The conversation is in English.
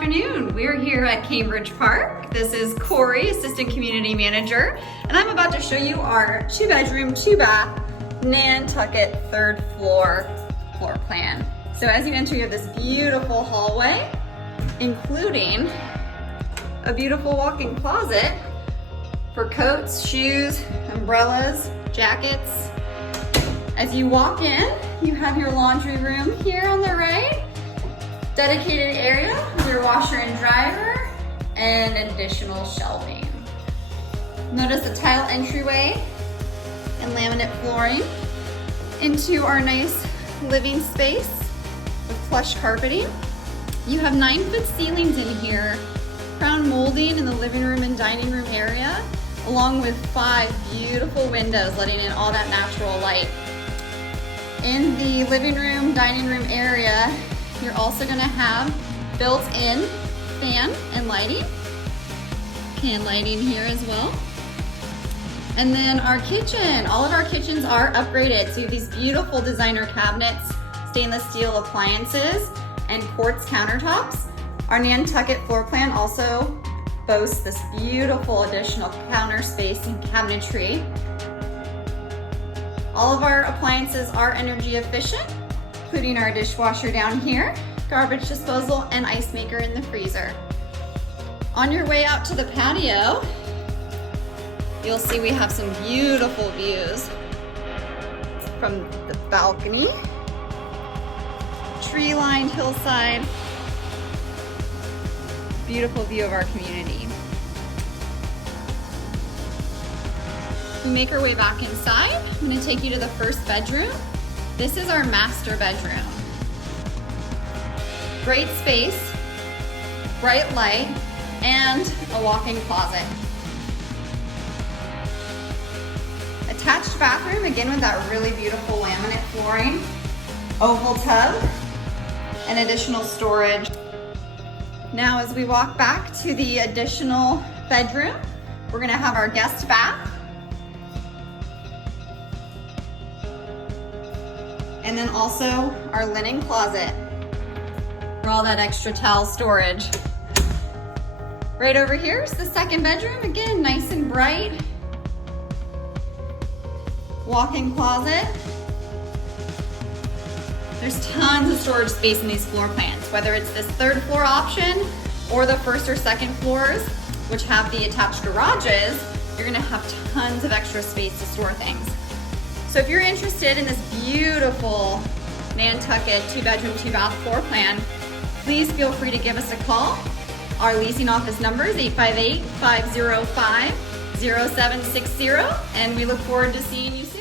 afternoon. We're here at Cambridge Park. This is Corey, Assistant Community Manager, and I'm about to show you our 2-bedroom, 2-bath Nantucket third floor plan. So as you enter, you have this beautiful hallway, including a beautiful walk-in closet for coats, shoes, umbrellas, jackets. As you walk in, you have your laundry room here on the right, dedicated area with your washer and dryer, and additional shelving. Notice the tile entryway and laminate flooring into our nice living space with plush carpeting. You have 9-foot ceilings in here, crown molding in the living room and dining room area, along with 5 beautiful windows letting in all that natural light. In the living room, dining room area, you're also gonna have built-in fan and lighting. Can lighting here as well. And then our kitchen, all of our kitchens are upgraded. So you have these beautiful designer cabinets, stainless steel appliances, and quartz countertops. Our Nantucket floor plan also boasts this beautiful additional counter space and cabinetry. All of our appliances are energy efficient, including our dishwasher down here, garbage disposal, and ice maker in the freezer. On your way out to the patio, you'll see we have some beautiful views from the balcony, tree-lined hillside, beautiful view of our community. We make our way back inside. I'm going to take you to the first bedroom. This is our master bedroom. Great space, bright light, and a walk-in closet. Attached bathroom, again with that really beautiful laminate flooring, oval tub, and additional storage. Now as we walk back to the additional bedroom, we're gonna have our guest bath. And then also our linen closet for all that extra towel storage. Right over here is the second bedroom. Again, nice and bright. Walk-in closet. There's tons of storage space in these floor plans, whether it's this third floor option or the first or second floors, which have the attached garages. You're gonna have tons of extra space to store things. So if you're interested in this beautiful Nantucket 2-bedroom, 2-bath floor plan, please feel free to give us a call. Our leasing office number is 858-505-0760, and we look forward to seeing you soon.